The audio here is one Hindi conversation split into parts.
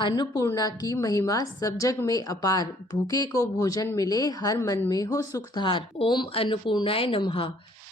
अन्नपूर्णा की महिमा सब जग में अपार, भूखे को भोजन मिले, हर मन में हो सुखधार। ओम अन्नपूर्णाय नमः।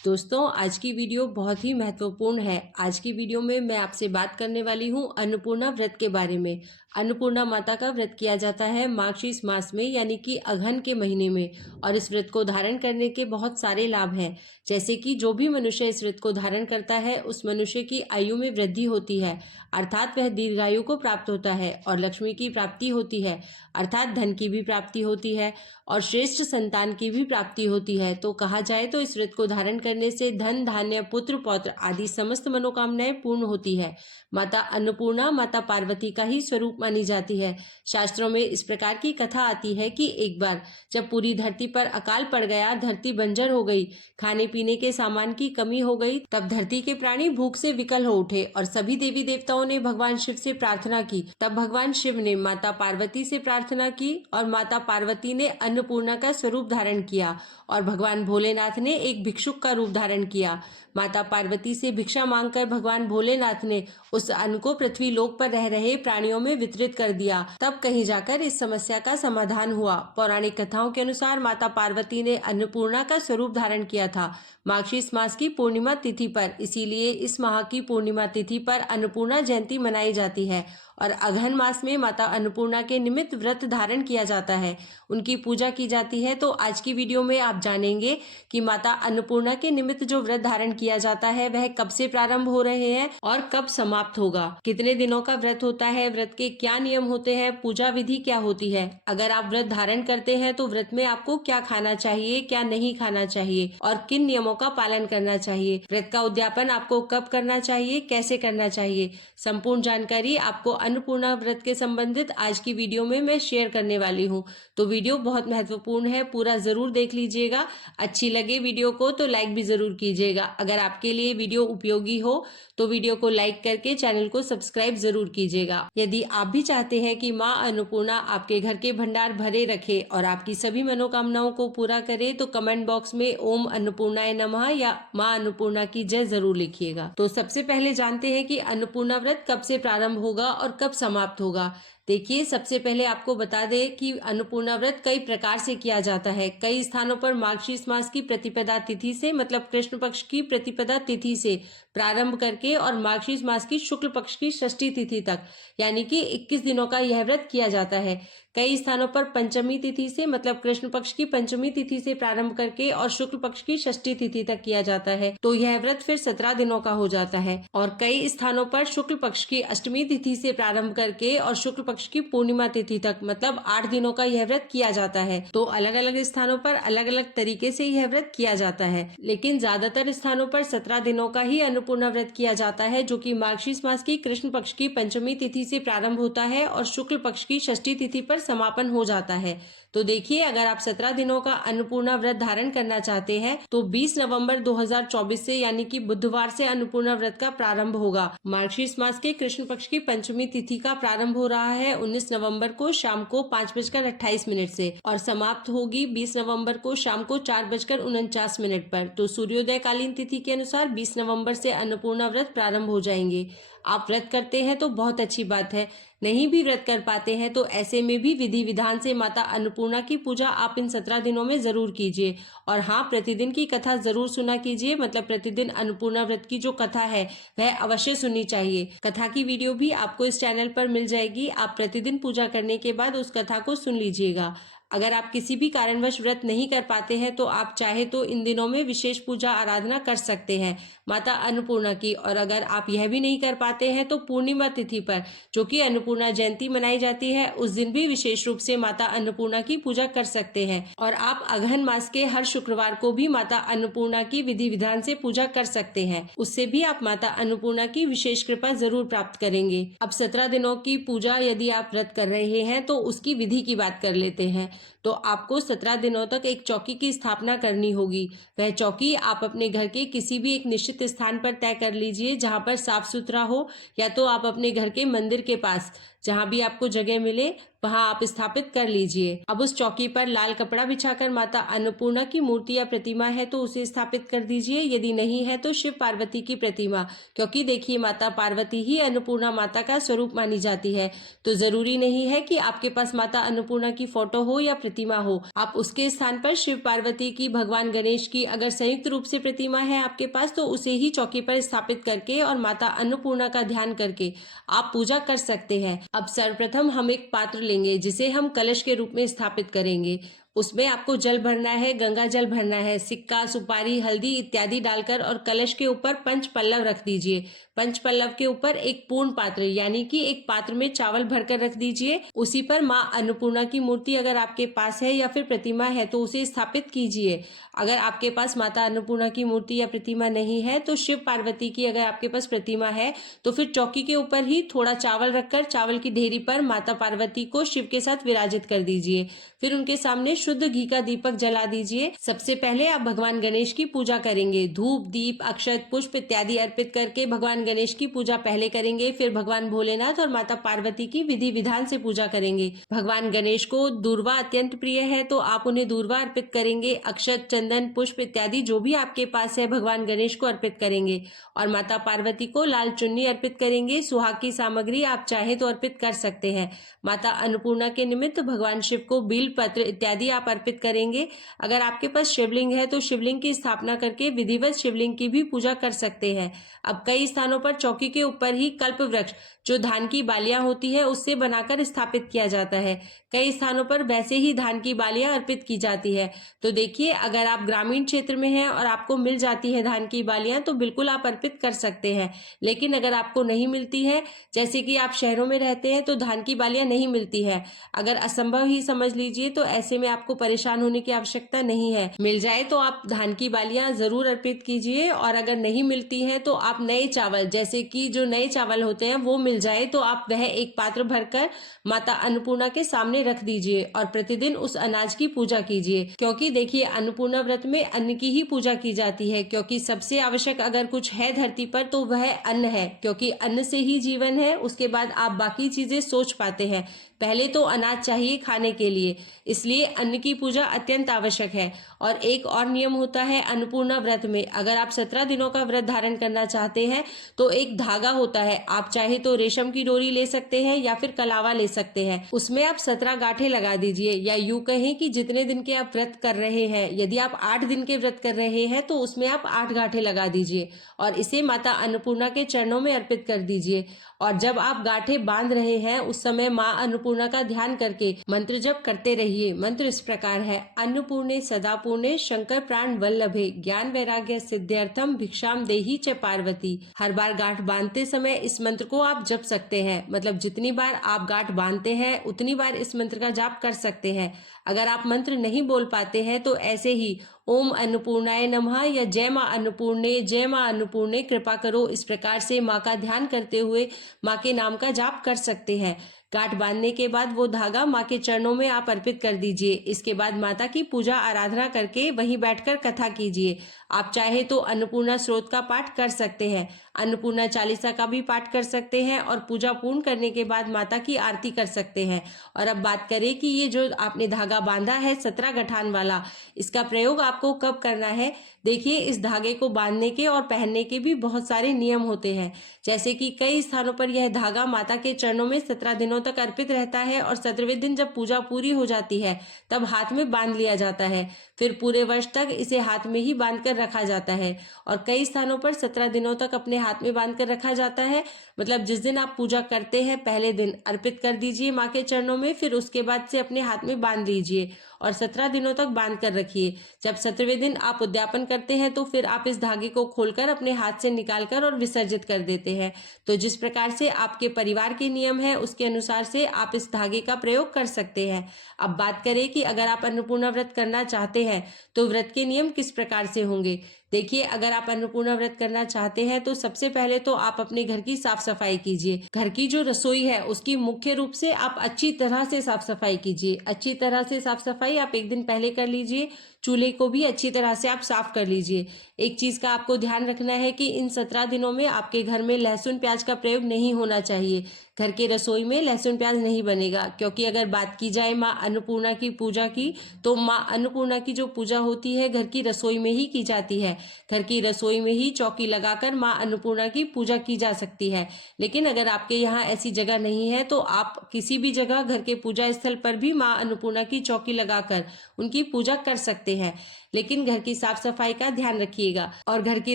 दोस्तों, आज की वीडियो बहुत ही महत्वपूर्ण है। आज की वीडियो में मैं आपसे बात करने वाली हूँ अन्नपूर्णा व्रत के बारे में। अन्नपूर्णा माता का व्रत किया जाता है मार्गशीर्ष मास में, यानी कि अगहन के महीने में। और इस व्रत को धारण करने के बहुत सारे लाभ हैं, जैसे कि जो भी मनुष्य इस व्रत को धारण करता है उस मनुष्य की आयु में वृद्धि होती है, अर्थात वह दीर्घायु को प्राप्त होता है, और लक्ष्मी की प्राप्ति होती है, अर्थात धन की भी प्राप्ति होती है, और श्रेष्ठ संतान की भी प्राप्ति होती है। तो कहा जाए तो इस व्रत को धारण करने से धन, धान्य, पुत्र, पौत्र आदि समस्त मनोकामनाएं पूर्ण होती है। माता अन्नपूर्णा माता पार्वती का ही स्वरूप मानी जाती है। शास्त्रों में इस प्रकार की कथा आती है कि एक बार जब पूरी धरती पर अकाल पड़ गया, धरती बंजर हो गई, खाने पीने के सामान की कमी हो गई, तब धरती के प्राणी भूख से विकल हो उठे और सभी देवी देवताओं ने भगवान शिव से प्रार्थना की। तब भगवान शिव ने माता पार्वती से प्रार्थना की और माता पार्वती ने अन्नपूर्णा का स्वरूप धारण किया और भगवान भोलेनाथ ने एक भिक्षुक का रूप धारण किया। माता पार्वती से भिक्षा मांगकर भगवान भोलेनाथ ने उस अन्न को पृथ्वी लोक पर रह रहे प्राणियों में वितरित कर दिया। तब कहीं जाकर इस समस्या का समाधान हुआ। पौराणिक कथाओं के अनुसार माता पार्वती ने अन्नपूर्णा का स्वरूप धारण किया था मार्गशीर्ष मास की पूर्णिमा तिथि पर, इसीलिए इस माह की पूर्णिमा तिथि पर अन्नपूर्णा जयंती मनाई जाती है। और अगहन मास में माता अन्नपूर्णा के निमित्त व्रत धारण किया जाता है, उनकी पूजा की जाती है। तो आज की वीडियो में आप जानेंगे कि माता अन्नपूर्णा के निमित्त जो व्रत धारण किया जाता है वह कब से प्रारंभ हो रहे हैं और कब समाप्त होगा, कितने दिनों का व्रत होता है, व्रत के क्या नियम होते हैं, पूजा विधि क्या होती है, अगर आप व्रत धारण करते हैं तो व्रत में आपको क्या खाना चाहिए, क्या नहीं खाना चाहिए और किन नियमों का पालन करना चाहिए, व्रत का उद्यापन आपको कब करना चाहिए, कैसे करना चाहिए, संपूर्ण जानकारी आपको अन्नपूर्णा व्रत के संबंधित आज की वीडियो में मैं शेयर करने वाली हूँ। तो वीडियो बहुत महत्वपूर्ण है, पूरा जरूर देख लीजिएगा। अच्छी लगे वीडियो को तो लाइक भी जरूर कीजिएगा। अगर आपके लिए वीडियो उपयोगी हो तो वीडियो को लाइक करके चैनल को सब्सक्राइब जरूर कीजिएगा। यदि आप भी चाहते हैं कि माँ अन्नपूर्णा आपके घर के भंडार भरे रखे और आपकी सभी मनोकामनाओं को पूरा करे तो कमेंट बॉक्स में ओम अन्नपूर्णाय नमः या माँ अन्नपूर्णा की जय जरूर लिखिएगा। तो सबसे पहले जानते हैं कि अन्नपूर्णा व्रत कब से प्रारंभ होगा और कब समाप्त होगा। देखिए, सबसे पहले आपको बता दें कि अन्नपूर्णा व्रत कई प्रकार से किया जाता है। कई स्थानों पर मार्गशीर्ष मास की प्रतिपदा तिथि से, मतलब कृष्ण पक्ष की प्रतिपदा तिथि से प्रारंभ करके और मार्गशीर्ष मास की शुक्ल पक्ष की षष्ठी तिथि तक, यानी कि 21 दिनों का यह व्रत किया जाता है। कई स्थानों पर पंचमी तिथि से, मतलब कृष्ण पक्ष की पंचमी तिथि से प्रारंभ करके और शुक्ल पक्ष की षष्ठी तिथि तक किया जाता है, तो यह व्रत फिर 17 दिनों का हो जाता है। और कई स्थानों पर शुक्ल पक्ष की अष्टमी तिथि से प्रारंभ करके और शुक्ल पक्ष की पूर्णिमा तिथि तक, मतलब 8 दिनों का यह व्रत किया जाता है। तो अलग अलग स्थानों पर अलग अलग तरीके से यह व्रत किया जाता है, लेकिन ज्यादातर स्थानों पर 17 दिनों का ही अन्नपूर्णा व्रत किया जाता है, जो कि मार्गशीर्ष मास की कृष्ण पक्ष की पंचमी तिथि से प्रारंभ होता है और शुक्ल पक्ष की षष्ठी तिथि पर समापन हो जाता है। तो देखिए, अगर आप 17 दिनों का अन्नपूर्णा व्रत धारण करना चाहते हैं तो 20 नवंबर 2024 से, यानी कि बुधवार से अन्नपूर्णा व्रत का प्रारंभ होगा। मार्गशीर्ष मास के कृष्ण पक्ष की पंचमी तिथि का प्रारंभ हो रहा है 19 नवंबर को शाम को 5:28 से और समाप्त होगी 20 नवंबर को शाम को 4:49 पर। तो सूर्योदय कालीन तिथि के अनुसार 20 नवंबर से अन्नपूर्णा व्रत प्रारंभ हो जाएंगे। आप व्रत करते हैं तो बहुत अच्छी बात है, नहीं भी व्रत कर पाते हैं तो ऐसे में भी विधि विधान से माता अन्नपूर्णा की पूजा आप इन 17 दिनों में जरूर कीजिए। और हाँ, प्रतिदिन की कथा जरूर सुना कीजिए, मतलब प्रतिदिन अन्नपूर्णा व्रत की जो कथा है वह अवश्य सुननी चाहिए। कथा की वीडियो भी आपको इस चैनल पर मिल जाएगी, आप प्रतिदिन पूजा करने के बाद उस कथा को सुन लीजिएगा। अगर आप किसी भी कारणवश व्रत नहीं कर पाते हैं तो आप चाहे तो इन दिनों में विशेष पूजा आराधना कर सकते हैं माता अन्नपूर्णा की। और अगर आप यह भी नहीं कर पाते हैं तो पूर्णिमा तिथि पर, जो कि अन्नपूर्णा जयंती मनाई जाती है, उस दिन भी विशेष रूप से माता अन्नपूर्णा की पूजा कर सकते हैं। और आप अगहन मास के हर शुक्रवार को भी माता अन्नपूर्णा की विधि विधान से पूजा कर सकते हैं, उससे भी आप माता अन्नपूर्णा की विशेष कृपा जरूर प्राप्त करेंगे। अब 17 दिनों की पूजा यदि आप व्रत कर रहे हैं तो उसकी विधि की बात कर लेते हैं। तो आपको 17 दिनों तक एक चौकी की स्थापना करनी होगी। वह चौकी आप अपने घर के किसी भी एक निश्चित स्थान पर तय कर लीजिए, जहां पर साफ सुथरा हो, या तो आप अपने घर के मंदिर के पास जहाँ भी आपको जगह मिले वहां आप स्थापित कर लीजिए। अब उस चौकी पर लाल कपड़ा बिछाकर माता अन्नपूर्णा की मूर्ति या प्रतिमा है तो उसे स्थापित कर दीजिए। यदि नहीं है तो शिव पार्वती की प्रतिमा, क्योंकि देखिए माता पार्वती ही अन्नपूर्णा माता का स्वरूप मानी जाती है, तो जरूरी नहीं है कि आपके पास माता अन्नपूर्णा की फोटो हो या प्रतिमा हो। आप उसके स्थान पर शिव पार्वती की, भगवान गणेश की अगर संयुक्त रूप से प्रतिमा है आपके पास तो उसे ही चौकी पर स्थापित करके और माता अन्नपूर्णा का ध्यान करके आप पूजा कर सकते हैं। अब सर्वप्रथम हम एक पात्र लेंगे जिसे हम कलश के रूप में स्थापित करेंगे। उसमें आपको जल भरना है, गंगा जल भरना है, सिक्का, सुपारी, हल्दी इत्यादि डालकर और कलश के ऊपर पंच पल्लव रख दीजिए। पंच पल्लव के ऊपर एक पूर्ण पात्र यानी कि एक पात्र में चावल भरकर रख दीजिए। उसी पर माँ अन्नपूर्णा की मूर्ति अगर आपके पास है या फिर प्रतिमा है तो उसे स्थापित कीजिए। अगर आपके पास माता अन्नपूर्णा की मूर्ति या प्रतिमा नहीं है तो शिव पार्वती की अगर आपके पास प्रतिमा है तो फिर चौकी के ऊपर ही थोड़ा चावल रखकर चावल की ढेरी पर माता पार्वती को शिव के साथ विराजित कर दीजिए। फिर उनके सामने शुद्ध घी का दीपक जला दीजिए। सबसे पहले आप भगवान गणेश की पूजा करेंगे। धूप, दीप, अक्षत, पुष्प इत्यादि अर्पित करके भगवान गणेश की पूजा पहले करेंगे। फिर भगवान भोलेनाथ और माता पार्वती की विधि विधान से पूजा करेंगे। भगवान गणेश को दूर्वा अत्यंत प्रिय है तो आप उन्हें दूर्वा अर्पित करेंगे। अक्षत, चंदन, पुष्प इत्यादि जो भी आपके पास है भगवान गणेश को अर्पित करेंगे और माता पार्वती को लाल चुन्नी अर्पित करेंगे। सुहाग की सामग्री आप चाहे तो अर्पित कर सकते हैं। माता अन्नपूर्णा के निमित्त भगवान शिव को बिल पत्र इत्यादि आप अर्पित करेंगे। अगर आपके पास शिवलिंग है तो शिवलिंग की स्थापना करके विधिवत शिवलिंग की भी पूजा कर सकते हैं। अब कई स्थानों पर चौकी के ऊपर ही कल्प वृक्ष जो धान की बालियां होती है उससे बनाकर स्थापित किया जाता है। कई स्थानों पर वैसे ही धान की बालियां अर्पित की जाती है। तो देखिए अगर आप ग्रामीण क्षेत्र में हैं और आपको मिल जाती है धान की बालियां तो बिल्कुल आप अर्पित कर सकते हैं। लेकिन अगर आपको नहीं मिलती है, जैसे कि आप शहरों में रहते हैं तो धान की बालियां नहीं मिलती है, अगर असंभव ही समझ लीजिए, तो ऐसे में आपको परेशान होने की आवश्यकता नहीं है। मिल जाए तो आप धान की बालियां जरूर अर्पित कीजिए और अगर नहीं मिलती है तो आप नए चावल, जैसे कि जो नए चावल होते हैं वो मिल जाए तो आप वह एक पात्र भरकर माता अन्नपूर्णा के सामने रख दीजिए और प्रतिदिन उस अनाज की पूजा कीजिए। क्योंकि देखिए अन्नपूर्णा व्रत में अन्न की ही पूजा की जाती है, क्योंकि सबसे आवश्यक अगर कुछ है धरती पर तो वह अन्न है, क्योंकि अन्न से ही जीवन है। उसके बाद आप बाकी चीजें सोच पाते हैं, पहले तो अनाज चाहिए खाने के लिए, इसलिए अन्न की पूजा अत्यंत आवश्यक है। और एक और नियम होता है अन्नपूर्णा व्रत में, अगर आप 17 दिनों का व्रत धारण करना चाहते हैं तो एक धागा होता है, आप चाहे तो रेशम की डोरी ले सकते हैं या फिर कलावा ले सकते हैं। उसमें आप 17 गांठें लगा दीजिए, या यूं कहें कि जितने दिन के आप व्रत कर रहे हैं, यदि आप 8 दिन के व्रत कर रहे हैं तो उसमें आप 8 गांठें लगा दीजिए और इसे माता अन्नपूर्णा के चरणों में अर्पित कर दीजिए। और जब आप गांठें बांध रहे हैं उस समय माँ अन्नपूर्णा का ध्यान करके मंत्र जप करते रहिए। मंत्र इस प्रकार है: अन्नपूर्णे सदापूर्णे शंकर प्राण वल्लभे ज्ञान वैराग्य सिद्ध्यर्थम भिक्षाम देही च पार्वती। हर बार गांठ बांधते समय इस मंत्र को आप जप सकते हैं, मतलब जितनी बार आप गांठ बांधते हैं उतनी बार इस मंत्र का जाप कर सकते हैं। अगर आप मंत्र नहीं बोल पाते हैं तो ऐसे ही ओम अन्नपूर्णाय नमः या जय माँ अन्नपूर्णे, जय माँ अन्नपूर्णे कृपा करो, इस प्रकार से माँ का ध्यान करते हुए माँ के नाम का जाप कर सकते हैं। गांठ बांधने के बाद वो धागा माँ के चरणों में आप अर्पित कर दीजिए। इसके बाद माता की पूजा आराधना करके वहीं बैठकर कथा कीजिए। आप चाहे तो अन्नपूर्णा स्रोत का पाठ कर सकते हैं, अन्नपूर्णा चालीसा का भी पाठ कर सकते हैं और पूजा पूर्ण करने के बाद माता की आरती कर सकते हैं। और अब बात करें कि ये जो आपने धागा बांधा है 17 गठान वाला, इसका प्रयोग आपको कब करना है। देखिए इस धागे को बांधने के और पहनने के भी बहुत सारे नियम होते हैं, जैसे कि कई स्थानों पर यह धागा माता के चरणों में 17 दिनों तक अर्पित रहता है और 17वें दिन जब पूजा पूरी हो जाती है तब हाथ में बांध लिया जाता है। फिर पूरे वर्ष तक इसे हाथ में ही बांध कर रखा जाता है और कई स्थानों पर 17 दिनों तक अपने हाथ में बांध कर रखा जाता है। मतलब जिस दिन आप पूजा करते हैं पहले दिन अर्पित कर दीजिए माँ के चरणों में, फिर उसके बाद से अपने हाथ में बांध लीजिए और 17 दिनों तक बांध कर रखिए। जब 17वें दिन आप उद्यापन करते हैं तो फिर आप इस धागे को खोलकर अपने हाथ से निकालकर और विसर्जित कर देते हैं। तो जिस प्रकार से आपके परिवार के नियम है उसके अनुसार से आप इस धागे का प्रयोग कर सकते हैं। अब बात करें कि अगर आप अन्नपूर्णा व्रत करना चाहते हैं तो व्रत के नियम किस प्रकार से होंगे। देखिए अगर आप अन्नपूर्णा व्रत करना चाहते हैं तो सबसे पहले तो आप अपने घर की साफ सफाई कीजिए। घर की जो रसोई है उसकी मुख्य रूप से आप अच्छी तरह से साफ सफाई कीजिए। अच्छी तरह से साफ सफाई आप एक दिन पहले कर लीजिए। चूल्हे को भी अच्छी तरह से आप साफ कर लीजिए। एक चीज का आपको ध्यान रखना है कि इन 17 दिनों में आपके घर में लहसुन प्याज का प्रयोग नहीं होना चाहिए। घर के रसोई में लहसुन प्याज नहीं बनेगा, क्योंकि अगर बात की जाए माँ अन्नपूर्णा की पूजा की, तो माँ अन्नपूर्णा की जो पूजा होती है घर की रसोई में ही की जाती है। घर की रसोई में ही चौकी लगाकर माँ अन्नपूर्णा की पूजा की जा सकती है। लेकिन अगर आपके यहाँ ऐसी जगह नहीं है तो आप किसी भी जगह घर के पूजा स्थल पर भी माँ अन्नपूर्णा की चौकी लगाकर उनकी पूजा कर सकते हैं। लेकिन घर की साफ सफाई का ध्यान रखिएगा और घर की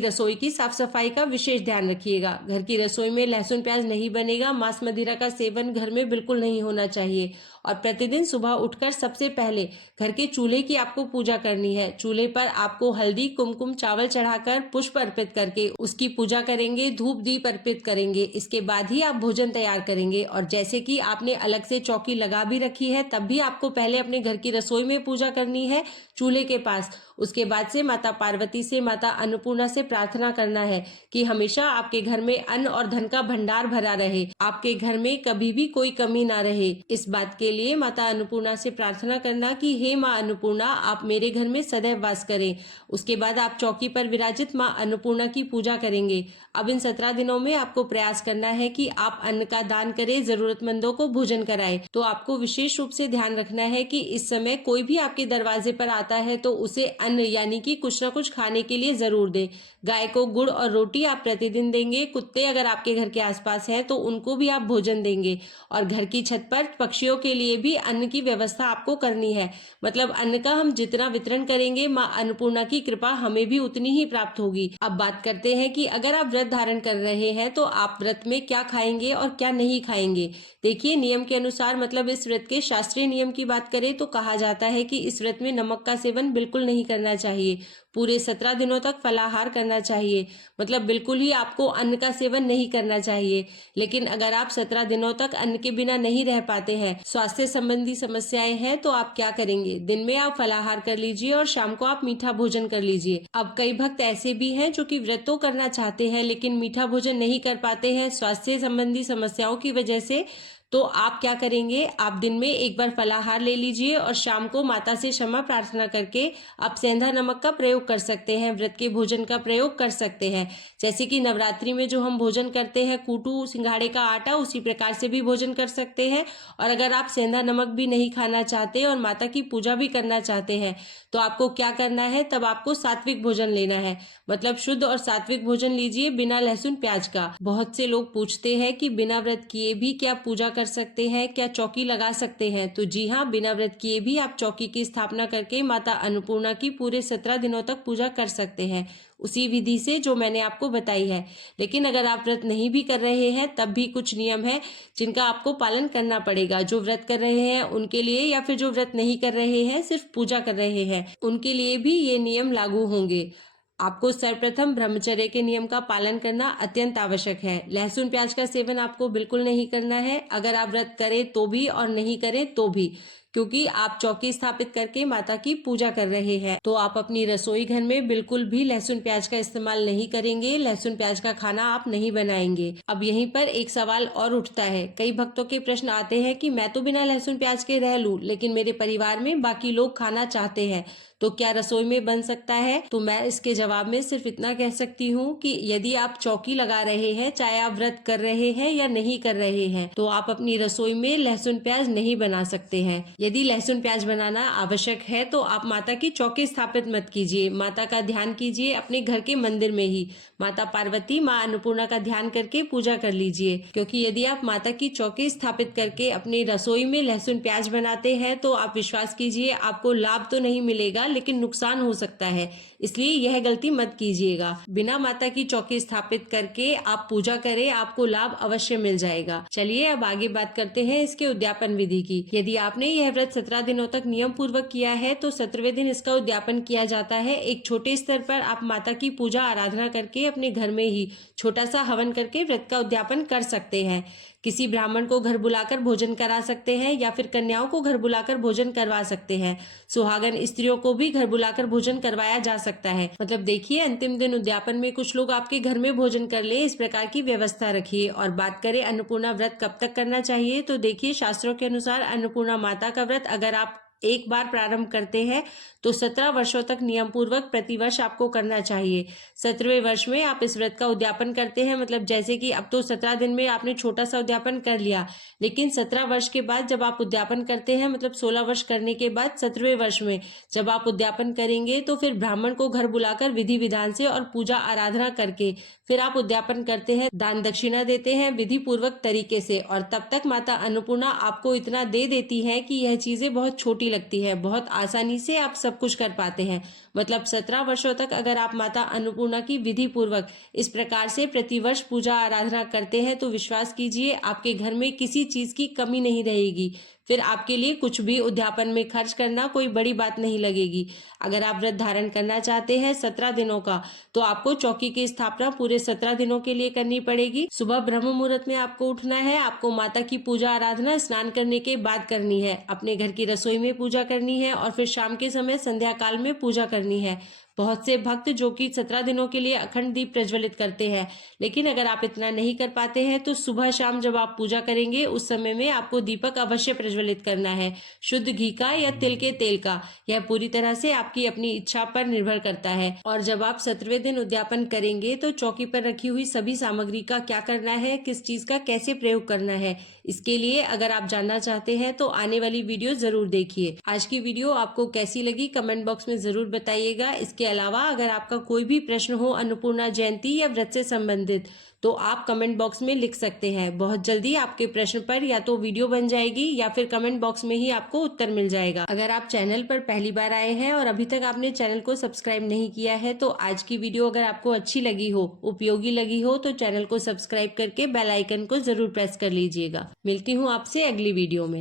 रसोई की साफ सफाई का विशेष ध्यान रखिएगा। घर की रसोई में लहसुन प्याज नहीं बनेगा। मांस मदिरा का सेवन घर में बिल्कुल नहीं होना चाहिए। और प्रतिदिन सुबह उठकर सबसे पहले घर के चूल्हे की आपको पूजा करनी है। चूल्हे पर आपको हल्दी कुमकुम चावल चढ़ाकर पुष्प अर्पित करके उसकी पूजा करेंगे, धूप दीप अर्पित करेंगे। इसके बाद ही आप भोजन तैयार करेंगे। और जैसे कि आपने अलग से चौकी लगा भी रखी है, तब भी आपको पहले अपने घर की रसोई में पूजा करनी है चूल्हे के पास। उसके बाद से माता पार्वती से, माता अन्नपूर्णा से प्रार्थना करना है कि हमेशा आपके घर में अन्न और धन का भंडार भरा रहे, आपके घर में कभी भी कोई कमी ना रहे। इस बात के लिए माता अन्नपूर्णा से प्रार्थना करना कि हे माँ अन्नपूर्णा, आप मेरे घर में सदैव वास करें। उसके बाद आप चौकी पर विराजित माँ अन्नपूर्णा की पूजा करेंगे। अब इन 17 दिनों में आपको प्रयास करना है कि आप अन्न का दान करें, जरूरतमंदों को भोजन कराएं। तो आपको विशेष रूप से ध्यान रखना है कि इस समय कोई भी आपके दरवाजे पर आता है तो उसे अन्न यानी कि कुछ ना कुछ खाने के लिए जरूर दे। गाय को गुड़ और रोटी आप प्रतिदिन देंगे। कुत्ते अगर आपके घर के आसपास हैं तो उनको भी आप भोजन देंगे। और घर की छत पर पक्षियों के लिए भी अन्न की व्यवस्था आपको करनी है। मतलब अन्न का हम जितना वितरण करेंगे, माँ अन्नपूर्णा की कृपा हमें भी उतनी ही प्राप्त होगी। अब बात करते हैं कि अगर आप व्रत धारण कर रहे हैं तो आप व्रत में क्या खाएंगे और क्या नहीं खाएंगे। देखिए, नियम के अनुसार, मतलब इस व्रत के शास्त्रीय नियम की बात करें तो कहा जाता है कि इस व्रत में नमक का सेवन बिल्कुल नहीं करना चाहिए। पूरे 17 दिनों तक फलाहार करना चाहिए। मतलब बिल्कुल ही आपको अन्न का सेवन नहीं करना चाहिए। लेकिन अगर आप 17 दिनों तक अन्न के बिना नहीं रह पाते हैं, स्वास्थ्य संबंधी समस्याएं हैं, तो आप क्या करेंगे? दिन में आप फलाहार कर लीजिए और शाम को आप मीठा भोजन कर लीजिए। अब कई भक्त ऐसे भी हैं जो कि व्रत तो करना चाहते हैं लेकिन मीठा भोजन नहीं कर पाते हैं स्वास्थ्य संबंधी समस्याओं की वजह से। तो आप क्या करेंगे? आप दिन में एक बार फलाहार ले लीजिए और शाम को माता से क्षमा प्रार्थना करके आप सेंधा नमक का प्रयोग कर सकते हैं, व्रत के भोजन का प्रयोग कर सकते हैं। जैसे कि नवरात्रि में जो हम भोजन करते हैं कूटू सिंघाड़े का आटा, उसी प्रकार से भी भोजन कर सकते हैं। और अगर आप सेंधा नमक भी नहीं खाना चाहते और माता की पूजा भी करना चाहते हैं तो आपको क्या करना है? तब आपको सात्विक भोजन लेना है। मतलब शुद्ध और सात्विक भोजन लीजिए बिना लहसुन प्याज का। बहुत से लोग पूछते हैं कि बिना व्रत किए भी क्या पूजा कर सकते हैं, क्या चौकी लगा सकते हैं? तो जी हाँ, बिना व्रत किए भी आप चौकी की स्थापना करके माता अन्नपूर्णा की पूरे 17 दिनों तक पूजा कर सकते हैं, उसी विधि से जो मैंने आपको बताई है। लेकिन अगर आप व्रत नहीं भी कर रहे हैं तब भी कुछ नियम है जिनका आपको पालन करना पड़ेगा। जो व्रत कर रहे हैं उनके लिए, या फिर जो व्रत नहीं कर रहे हैं सिर्फ पूजा कर रहे हैं, उनके लिए भी ये नियम लागू होंगे। आपको सर्वप्रथम ब्रह्मचर्य के नियम का पालन करना अत्यंत आवश्यक है। लहसुन प्याज का सेवन आपको बिल्कुल नहीं करना है, अगर आप व्रत करें तो भी और नहीं करें तो भी, क्योंकि आप चौकी स्थापित करके माता की पूजा कर रहे हैं। तो आप अपनी रसोई घर में बिल्कुल भी लहसुन प्याज का इस्तेमाल नहीं करेंगे, लहसुन प्याज का खाना आप नहीं बनाएंगे। अब यहीं पर एक सवाल और उठता है, कई भक्तों के प्रश्न आते हैं कि मैं तो बिना लहसुन प्याज के रह लूं लेकिन मेरे परिवार में बाकी लोग खाना चाहते हैं, तो क्या रसोई में बन सकता है? तो मैं इसके जवाब में सिर्फ इतना कह सकती हूँ कि यदि आप चौकी लगा रहे हैं, चाहे आप व्रत कर रहे हैं या नहीं कर रहे हैं, तो आप अपनी रसोई में लहसुन प्याज नहीं बना सकते हैं। यदि लहसुन प्याज बनाना आवश्यक है तो आप माता की चौकी स्थापित मत कीजिए, माता का ध्यान कीजिए अपने घर के मंदिर में ही। माता पार्वती, माँ अन्नपूर्णा का ध्यान करके पूजा कर लीजिए, क्योंकि यदि आप माता की चौकी स्थापित करके अपनी रसोई में लहसुन प्याज बनाते हैं तो आप विश्वास कीजिए आपको लाभ तो नहीं मिलेगा लेकिन नुकसान हो सकता है। इसलिए यह गलती मत कीजिएगा। बिना माता की चौकी स्थापित करके आप पूजा करें, आपको लाभ अवश्य मिल जाएगा। चलिए अब आगे बात करते हैं इसके उद्यापन विधि की। यदि आपने यह व्रत 17 दिनों तक नियम पूर्वक किया है तो 17वें दिन इसका उद्यापन किया जाता है। एक छोटे स्तर पर आप माता की पूजा आराधना करके अपने घर में ही छोटा सा हवन करके व्रत का उद्यापन कर सकते हैं। किसी ब्राह्मण को घर बुलाकर भोजन करा सकते हैं या फिर कन्याओं को घर बुलाकर भोजन करवा सकते हैं। सुहागन स्त्रियों को भी घर बुलाकर भोजन करवाया जा सकता है। मतलब देखिए, अंतिम दिन उद्यापन में कुछ लोग आपके घर में भोजन कर ले, इस प्रकार की व्यवस्था रखिए। और बात करें अन्नपूर्णा व्रत कब तक करना चाहिए, तो देखिए शास्त्रों के अनुसार अन्नपूर्णा माता का व्रत अगर आप एक बार प्रारंभ करते हैं तो 17 वर्षों तक नियम पूर्वक प्रतिवर्ष आपको करना चाहिए। 17वें वर्ष में आप इस व्रत का उद्यापन करते हैं, मतलब जैसे कि अब तो 17 दिन में आपने छोटा सा उद्यापन कर लिया, लेकिन 17 वर्ष के बाद जब आप उद्यापन करते हैं, मतलब 16 वर्ष करने के बाद 17वें वर्ष में जब आप उद्यापन करेंगे तो फिर ब्राह्मण को घर बुलाकर विधि विधान से और पूजा आराधना करके फिर आप उद्यापन करते हैं, दान दक्षिणा देते हैं विधि पूर्वक तरीके से। और तब तक माता अन्नपूर्णा आपको इतना दे देती है कि यह चीजें बहुत छोटी लगती है, बहुत आसानी से आप सब कुछ कर पाते हैं। मतलब 17 वर्षों तक अगर आप माता अन्नपूर्णा की विधि पूर्वक इस प्रकार से प्रतिवर्ष पूजा आराधना करते हैं तो विश्वास कीजिए आपके घर में किसी चीज की कमी नहीं रहेगी। फिर आपके लिए कुछ भी उद्यापन में खर्च करना कोई बड़ी बात नहीं लगेगी। अगर आप व्रत धारण करना चाहते हैं 17 दिनों का, तो आपको चौकी की स्थापना पूरे 17 दिनों के लिए करनी पड़ेगी। सुबह ब्रह्म मुहूर्त में आपको उठना है, आपको माता की पूजा आराधना स्नान करने के बाद करनी है, अपने घर की रसोई में पूजा करनी है और फिर शाम के समय संध्या काल में पूजा करनी है। बहुत से भक्त जो कि 17 दिनों के लिए अखंड दीप प्रज्वलित करते हैं, लेकिन अगर आप इतना नहीं कर पाते हैं तो सुबह शाम जब आप पूजा करेंगे उस समय में आपको दीपक अवश्य प्रज्वलित करना है, शुद्ध घी का या तिल के तेल का। यह पूरी तरह से आपकी अपनी इच्छा पर निर्भर करता है। और जब आप 17वें दिन उद्यापन करेंगे तो चौकी पर रखी हुई सभी सामग्री का क्या करना है, किस चीज का कैसे प्रयोग करना है, इसके लिए अगर आप जानना चाहते हैं तो आने वाली वीडियो जरूर देखिए। आज की वीडियो आपको कैसी लगी कमेंट बॉक्स में जरूर बताइएगा। इसके अलावा अगर आपका कोई भी प्रश्न हो अन्नपूर्णा जयंती या व्रत से संबंधित तो आप कमेंट बॉक्स में लिख सकते हैं। बहुत जल्दी आपके प्रश्न पर या तो वीडियो बन जाएगी या फिर कमेंट बॉक्स में ही आपको उत्तर मिल जाएगा। अगर आप चैनल पर पहली बार आए हैं और अभी तक आपने चैनल को सब्सक्राइब नहीं किया है तो आज की वीडियो अगर आपको अच्छी लगी हो, उपयोगी लगी हो तो चैनल को सब्सक्राइब करके बेल आइकन को जरूर प्रेस कर लीजिएगा। मिलती हूँ आपसे अगली वीडियो में।